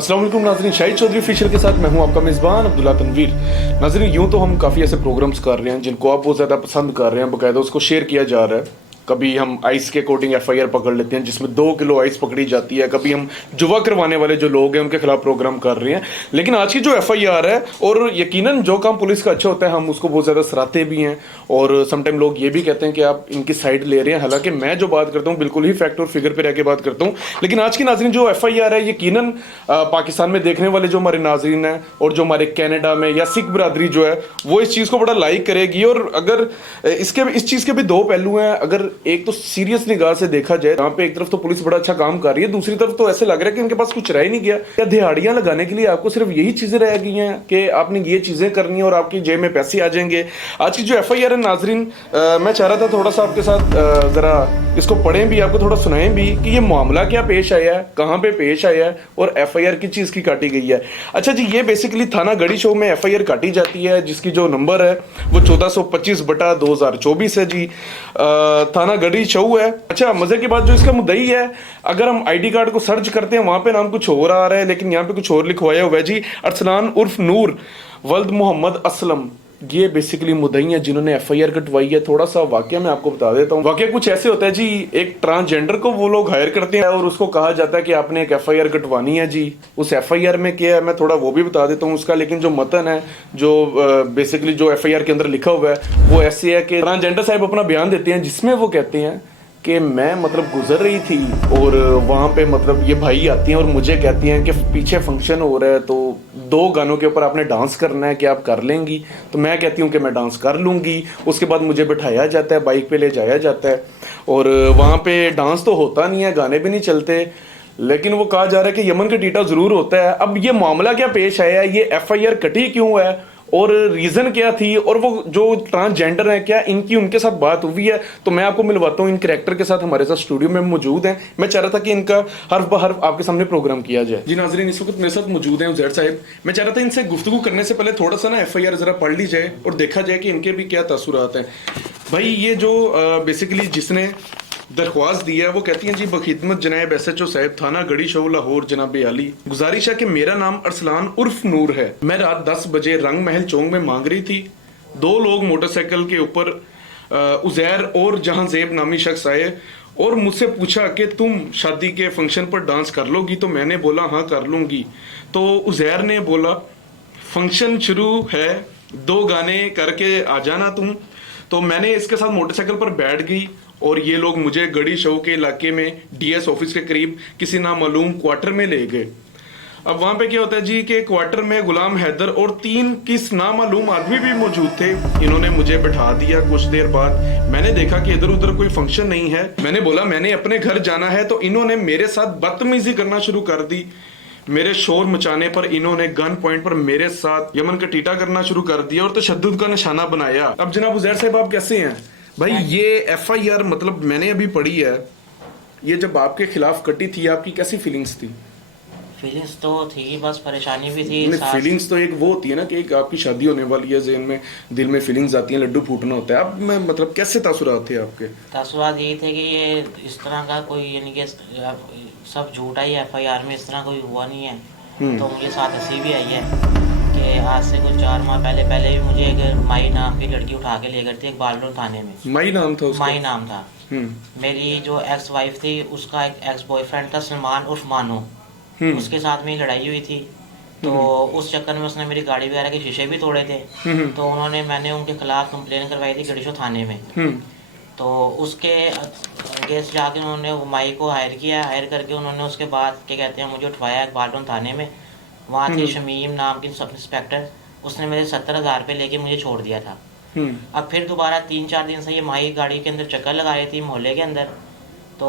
अस्सलाम वालेकुम नाज़रीन, शाहिद चौधरी ऑफिशियल के साथ मैं हूं आपका मेज़बान अब्दुल्ला तनवीर। नाज़रीन, यूं तो हम काफ़ी ऐसे प्रोग्राम्स कर रहे हैं जिनको आप बहुत ज़्यादा पसंद कर रहे हैं, बाकायदा उसको शेयर किया जा रहा है। कभी हम आइस के अकॉर्डिंग FIR पकड़ लेते हैं जिसमें 2 किलो आइस पकड़ी जाती है, कभी हम जुआ करवाने वाले जो लोग हैं उनके खिलाफ प्रोग्राम कर रहे हैं। लेकिन आज की जो FIR है, और यकीनन जो काम पुलिस का अच्छा होता है हम उसको बहुत ज़्यादा सराहते भी हैं, और समटाइम लोग ये भी कहते हैं कि आप इनकी साइड ले रहे हैं। हालांकि मैं जो बात करता हूँ बिल्कुल ही फैक्ट और फिगर पे रह के बात करता हूँ। लेकिन आज की नाज़रीन जो FIR है, यकीनन पाकिस्तान में देखने वाले जो हमारे नाज़रीन हैं और जो हमारे कनाडा में या सिख बरादरी जो है वो इस चीज़ को बड़ा लाइक करेगी। और अगर इस चीज़ के भी दो पहलू हैं। अगर एक तो सीरियस निगाह से देखा जाए, यहाँ पे एक तरफ तो पुलिस बड़ा अच्छा काम कर रही है, दूसरी तरफ तो ऐसे लग रहा है कि इनके पास कुछ रह ही नहीं गया। या दिहाड़ियां लगाने के लिए आपको सिर्फ यही चीजें रह गई हैं कि आपने ये चीजें करनी है और आपकी जेब में पैसे आ जाएंगे। आज की जो FIR है नाजरीन, मैं चाह रहा था थोड़ा सा आपके साथ जरा इसको पढ़ें भी, आपको थोड़ा सुनाएं भी कि ये मामला क्या पेश आया है, कहाँ पे पेश आया है और FIR किस चीज की काटी गई है। अच्छा जी, ये बेसिकली थाना गढ़ी शो में FIR काटी जाती है जिसकी जो नंबर है वो 1425/2024 है जी। थाना गढ़ी शो है। अच्छा, मजे की बात, जो इसका मुद्दई है, अगर हम ID कार्ड को सर्च करते हैं वहां पे नाम कुछ और आ रहा है, लेकिन यहाँ पे कुछ और लिखवाया हुआ है जी। अरसलान उर्फ नूर वल्द मोहम्मद असलम, ये बेसिकली मुद्दई है जिन्होंने FIR कटवाई है। थोड़ा सा वाकया मैं आपको बता देता हूँ। वाकया कुछ ऐसे होता है जी, एक ट्रांसजेंडर को वो लोग हायर करते हैं और उसको कहा जाता है कि आपने एक FIR कटवानी है जी। उस FIR में क्या है मैं थोड़ा वो भी बता देता हूँ उसका। लेकिन जो मतन है, जो बेसिकली जो FIR के अंदर लिखा हुआ है वो ऐसे है कि ट्रांसजेंडर साहब अपना बयान देते हैं जिसमें वो कहते हैं कि मैं मतलब गुजर रही थी और वहाँ पे मतलब ये भाई आती हैं और मुझे कहती हैं कि पीछे फंक्शन हो रहा है तो 2 गानों के ऊपर आपने डांस करना है, कि आप कर लेंगी। तो मैं कहती हूँ कि मैं डांस कर लूँगी। उसके बाद मुझे बिठाया जाता है, बाइक पे ले जाया जाता है और वहाँ पे डांस तो होता नहीं है, गाने भी नहीं चलते, लेकिन वो कहा जा रहा है कि यमन का टीटा ज़रूर होता है। अब ये मामला क्या पेश आया, ये FIR कटी क्यों है और रीजन क्या थी, और वो जो ट्रांसजेंडर है क्या इनकी उनके साथ बात हुई है, तो मैं आपको मिलवाता हूँ इन कैरेक्टर के साथ। हमारे साथ स्टूडियो में मौजूद हैं। मैं चाह रहा था कि इनका हर्फ ब हर्फ आपके सामने प्रोग्राम किया जाए। जी नाजरीन, इस वक्त मेरे साथ मौजूद हैं उजैर साहब। मैं चाह रहा था इनसे गुफ्तगू करने से पहले थोड़ा सा ना FIR जरा पढ़ ली जाए और देखा जाए कि इनके भी क्या तासुरात हैं। भाई, ये जो बेसिकली जिसने दरख्वास्त दी है वो कहती हैं जी, बखिदमत जनाब SHO साहब थाना गढ़ी शो लाहौर जनाब आली, गुजारिश है कि मेरा नाम अरसलान उर्फ नूर है। मैं रात 10 बजे रंग महल चौक में मांग रही थी। 2 लोग मोटरसाइकिल के ऊपर उजैर और जहांजेब नामी शख्स आए और मुझसे पूछा कि तुम शादी के फंक्शन पर डांस कर लोगी। तो मैंने बोला हाँ कर लूंगी। तो उजैर ने बोला फंक्शन शुरू है, 2 गाने करके आ जाना तुम। तो मैंने इसके साथ मोटरसाइकिल पर बैठ गई और ये लोग मुझे गढ़ी शो के इलाके में DS ऑफिस के करीब किसी नामालूम क्वार्टर में ले गए। अब वहां पे क्या होता है जी कि क्वार्टर में गुलाम हैदर और 3 किस नामालूम आदमी भी मौजूद थे। इन्होंने मुझे बैठा दिया। कुछ देर बाद मैंने देखा कि इधर उधर कोई फंक्शन नहीं है। मैंने बोला मैंने अपने घर जाना है, तो इन्होंने मेरे साथ बदतमीजी करना शुरू कर दी। मेरे शोर मचाने पर इन्होंने गन पॉइंट पर मेरे साथ यमन का टीटा करना शुरू कर दिया और तशद्दुद का निशाना बनाया। अब जनाब उजैर साहब, आप कैसे हैं भाई? ये FIR मतलब मैंने अभी पढ़ी है, ये जब आपके खिलाफ कटी थी आपकी कैसी फीलिंग्स थी? फीलिंग्स तो थी, बस परेशानी भी थी। फीलिंग्स तो एक वो होती है ना कि एक आपकी शादी होने वाली है, ज़हन में दिल में फीलिंग्स आती हैं, लड्डू फूटना होता है। अब मैं मतलब कैसे तासुरात थे आपके? तासुरात यही थे कि ये इस तरह का कोई, यानी कि सब झूठा ही FIR में इस तरह कोई हुआ नहीं है। तो मुझे साथ हंसी भी आई है कि आज से कुछ 4 माह पहले भी मुझे एक माई नाम की लड़की उठा के ले गई थी एक बालरोड थाने में। माई नाम था उसका? माई नाम था। मेरी जो एक्स वाइफ थी उसका एक एक्स बॉयफ्रेंड था सलमान उर्फ मानो, उसके साथ में लड़ाई हुई थी। तो उस चक्कर में उसने मेरी गाड़ी वगैरह के शीशे भी तोड़े थे। तो मैंने उनके खिलाफ कंप्लेन करवाई थी गढ़ी शो थाने में। तो उसके अगेंस्ट जाके उन्होंने माई को हायर किया। हायर करके उन्होंने उसके बाद क्या कहते हैं मुझे उठवाया बालरोड थाने में। वहाँ थी शमीम नाम की सब इंस्पेक्टर, उसने मेरे 70,000 रुपये लेके मुझे छोड़ दिया था। अब फिर दोबारा 3-4 दिन से ये माई गाड़ी के अंदर चक्कर लगा रही थी मोहल्ले के अंदर। तो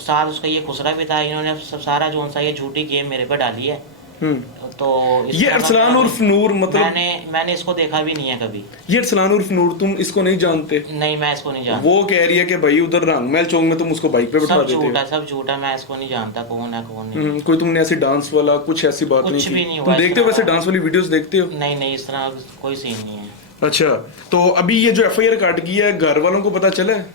साथ उसका ये खुसरा भी था। इन्होंने सारा जो सा ये झूठी गेम मेरे पे डाली है। तो ये अरसलान उर्फ नूर, मतलब मैंने इसको देखा भी नहीं है कभी। ये अरसलान उर्फ नूर, तुम इसको नहीं जानते? नहीं, मैं इसको नहीं जानता। वो कह रही है कि भाई उधर रंगमहल चौक में तुम उसको बाइक पे बैठा देते हो। सब झूठा, मैं इसको नहीं जानता कौन है कौन नहीं। कोई तुमने ऐसी डांस वाला कुछ ऐसी बात नहीं की? तुम देखते हो वैसे डांस वाली वीडियोस देखते हो? नहीं, इस तरह कोई सीन नहीं है। अच्छा, तो अभी ये जो FIR काट गई है, घर वालों को पता चला है?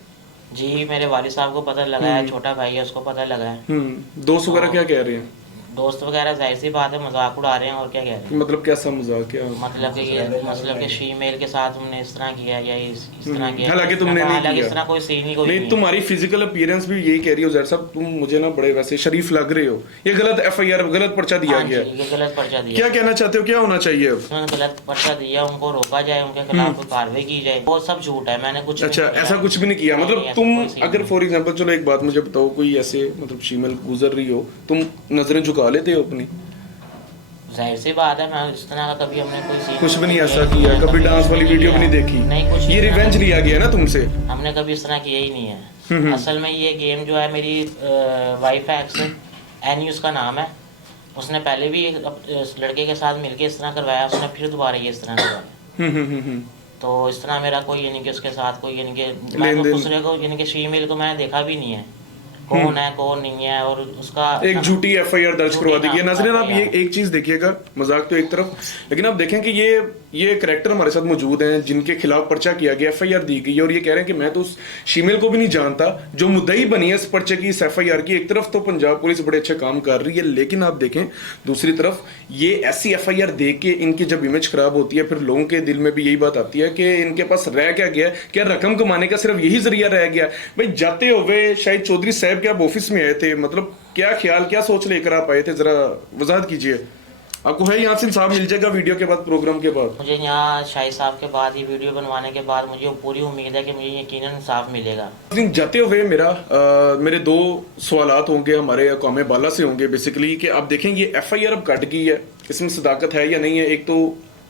जी, मेरे वालिद साहब को पता लगा है, छोटा भाई है उसको पता लगा है। दोस्त वगैरह क्या कह रहे हैं? दोस्त वगैरह जाहिर सी बात है मजाक उड़ा रहे हैं, और क्या कह रहे हैं। मतलब कैसा मजाक है? मतलब कि फीमेल के साथ हमने इस तरह किया या इस तरह किया, हालांकि तुमने नहीं हालांकि किया। इस तरह कोई सीन ही कोई नहीं, नहीं। तुम्हारी फिजिकल अपीयरेंस भी यही कह रही हो। जैर साहब तुम मुझे ना बड़े वैसे शरीफ लग रहे हो। ये गलत एफआईआर, गलत पर्चा दिया हाँ जी, गया। ये गलत पर्चा दिया। क्या कहना चाहते हो, क्या होना चाहिए अब? उन्होंने गलत पर्चा दिया, उनको रोका जाए, उनके खिलाफ कोई कार्रवाई की जाए। वो सब झूठ है, मैंने कुछ अच्छा, नहीं किया। ऐसा कुछ भी नहीं किया। नहीं, मतलब ऐसा तुम कोई सीन अगर नहीं। फॉर एग्जांपल, चलो एक बात मुझे बताओ, कोई ऐसे मतलब फीमेल गुजर रही हो, तुम नजरें झुका लेते हो अपनी? जाहिर सी बात है, मैं इस तरह का कभी हमने कोई सीन कुछ भी नहीं ऐसा किया, कभी डांस वाली वीडियो भी नहीं देखी? नहीं, कुछ ये नहीं। रिवेंज लिया गया ना तुमसे? हमने कभी इस तरह किया ही नहीं है। असल में ये गेम जो है, मेरी वाइफ है एक्स, एनी उसका नाम है, उसने पहले भी एक लड़के के साथ मिलके इस तरह करवाया, उसने फिर दोबारा ये इस तरह करवाया। तो इस तरह मेरा कोई यानी कि उसके साथ कोई यानी कि मैं तो दूसरे को यानी कि फीमेल को मैंने देखा भी नहीं है, कौन है कौन नहीं है, और उसका एक झूठी एफआईआर दर्ज करवा दी गई। नाज़रीन, आप ये FIR एक चीज देखिएगा, मजाक तो एक तरफ, लेकिन आप देखें कि ये करैक्टर हमारे साथ मौजूद हैं जिनके खिलाफ पर्चा किया गया, एफआईआर दी गई है, और ये कह रहे हैं कि मैं तो उस शीमेल को भी नहीं जानता जो मुद्दई बनी है इस पर्चे की, इस एफआईआर की। एक तरफ तो पंजाब पुलिस बड़े अच्छे काम कर रही है, लेकिन आप देखें दूसरी तरफ ये ऐसी एफआईआर दे के इनकी जब इमेज खराब होती है, फिर लोगों के दिल में भी यही बात आती है कि इनके पास रह क्या गया, क्या रकम कमाने का सिर्फ यही जरिया रह गया? भाई जाते हुए शायद चौधरी साहब के आप ऑफिस में आए थे, मतलब क्या ख्याल, क्या सोच लेकर आप आए थे, जरा वजाहत कीजिए। आपको है यहाँ से इंसाफ मिल जाएगा वीडियो के बाद, प्रोग्राम के बाद? मुझे यहाँ शाही साहब के बाद, ये वीडियो बनवाने के बाद मुझे पूरी उम्मीद है कि मुझे यकीनन इंसाफ मिलेगा। जाते हुए मेरे दो सवालात होंगे, हमारे कौमे बाला से होंगे बेसिकली, कि आप देखें ये एफआईआर अब कट गई है, इसमें सदाकत है या नहीं है, एक तो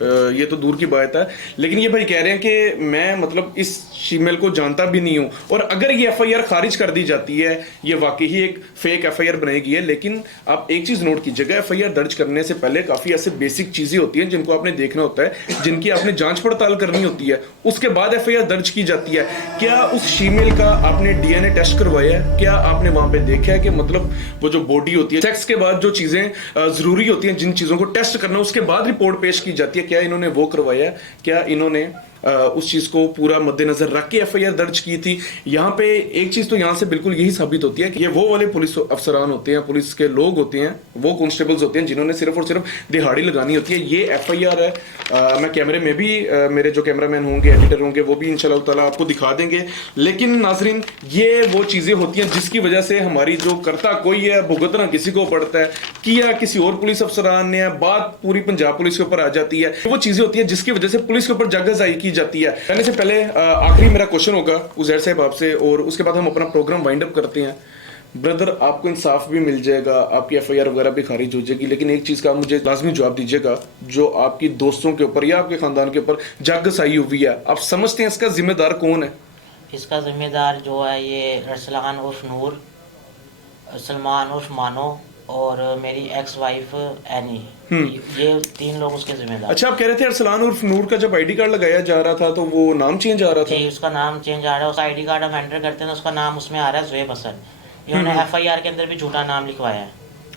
ये तो दूर की बात है, लेकिन ये भाई कह रहे हैं कि मैं मतलब इस शीमेल को जानता भी नहीं हूं, और अगर ये एफआईआर खारिज कर दी जाती है, ये वाकई ही एक फेक एफआईआर बनाई गई है। लेकिन आप एक चीज नोट कीजिएगा, एफआईआर दर्ज करने से पहले काफी ऐसे बेसिक चीजें होती हैं जिनको आपने देखना होता है, जिनकी आपने जांच पड़ताल करनी होती है, उसके बाद एफआईआर दर्ज की जाती है। क्या उस शीमेल का आपने डीएनए टेस्ट करवाया है? क्या आपने वहां पे देखा है कि मतलब वो जो बॉडी होती है, सेक्स के बाद जो चीजें जरूरी होती हैं, जिन चीजों को टेस्ट करना, उसके बाद रिपोर्ट पेश की जाती है, क्या इन्होंने वो करवाया? क्या इन्होंने उस चीज को पूरा मद्देनजर रख के एफआईआर दर्ज की थी? यहाँ पे एक चीज तो यहाँ से बिल्कुल यही साबित होती है कि ये वो वाले पुलिस अफसरान होते हैं, पुलिस के लोग होते हैं, वो कांस्टेबल्स होते हैं जिन्होंने सिर्फ और सिर्फ दिहाड़ी लगानी होती है। ये एफआईआर है, मैं कैमरे में भी मेरे जो कैमरामैन होंगे, एडिटर होंगे, वो भी इंशाल्लाह ताला आपको दिखा देंगे। लेकिन नाजरीन, ये वो चीजें होती हैं जिसकी वजह से हमारी जो करता कोई है, भुगतना किसी को पड़ता है, किया किसी और पुलिस अफसरान ने, बात पूरी पंजाब पुलिस के ऊपर आ जाती है। वो चीजें होती हैं जिसकी वजह से पुलिस के ऊपर जागरजाई की जाती है। कहने से पहले आखिरी मेरा क्वेश्चन होगा उजैर साहब आपसे, और उसके बाद हम अपना प्रोग्राम वाइंड अप करते हैं। ब्रदर, आपको इंसाफ भी मिल जाएगा, आपकी एफआईआर वगैरह भी खारिज हो जाएगी, लेकिन एक चीज का मुझे लाजमी जवाब दीजिएगा, जो आपकी दोस्तों के ऊपर या आपके खानदान के ऊपर जागरसाई हुई है, आप समझते हैं इसका जिम्मेदार कौन है? इसका जिम्मेदार जो है ये अरसलान उर्फ नूर, सलमान उर्फ मानो, और मेरी एक्स वाइफ एनी, ये तीन लोग उसके जिम्मेदार। अच्छा, आप कह रहे थे अरसलान उर्फ नूर का जब आईडी कार्ड लगाया जा रहा था तो वो नाम चेंज आ रहा था? जी, उसका नाम चेंज आ रहा है। उस आईडी कार्ड हम एंटर करते हैं तो उसका नाम उसमें आ रहा है ज़ुहैब हसन। इन्होंने एफआईआर के अंदर भी झूठा नाम लिखवाया है।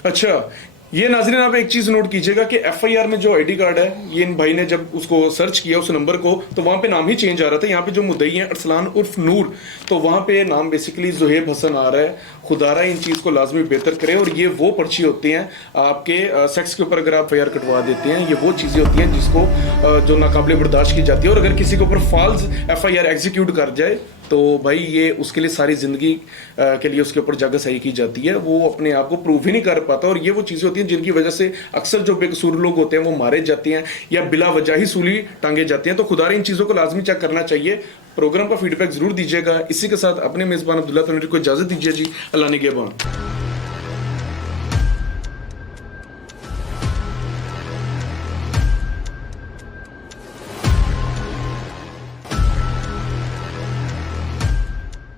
अच्छा, ये नाज़रीन आप एक चीज नोट कीजिएगा कि एफआईआर में जो आईडी कार्ड है, ये इन भाई ने जब उसको सर्च किया उस नंबर को, तो वहां पे नाम ही चेंज आ रहा था। यहाँ पे जो मुद्दई है अरसलान उर्फ नूर, तो वहां पे नाम बेसिकली ज़ुहैब हसन आ रहा है। खुदारा इन चीज को लाजमी बेहतर करे, और ये वो पर्ची होती हैं आपके सेक्स के ऊपर अगर आप एफआईआर कटवा देते हैं, ये वो चीजें होती हैं जिसको जो नाकाबिले बर्दाश्त की जाती है। और अगर किसी के ऊपर फॉल्स एफआईआर एग्जीक्यूट कर जाए तो भाई ये उसके लिए सारी जिंदगी के लिए उसके ऊपर जागरसाई की जाती है, वो अपने आप को प्रूव ही नहीं कर पाता। और ये वो चीजें होती हैं जिनकी वजह से अक्सर जो बेकसूर लोग होते हैं वो मारे जाते हैं या बिला वजह ही सूली टांगे जाते हैं। तो खुदारा इन चीजों को लाजमी चेक करना चाहिए। प्रोग्राम का फीडबैक जरूर दीजिएगा। इसी के साथ अपने मेजबान अब्दुल्ला तनवीर को इजाजत दीजिए जी। अल्लाह निगहबान।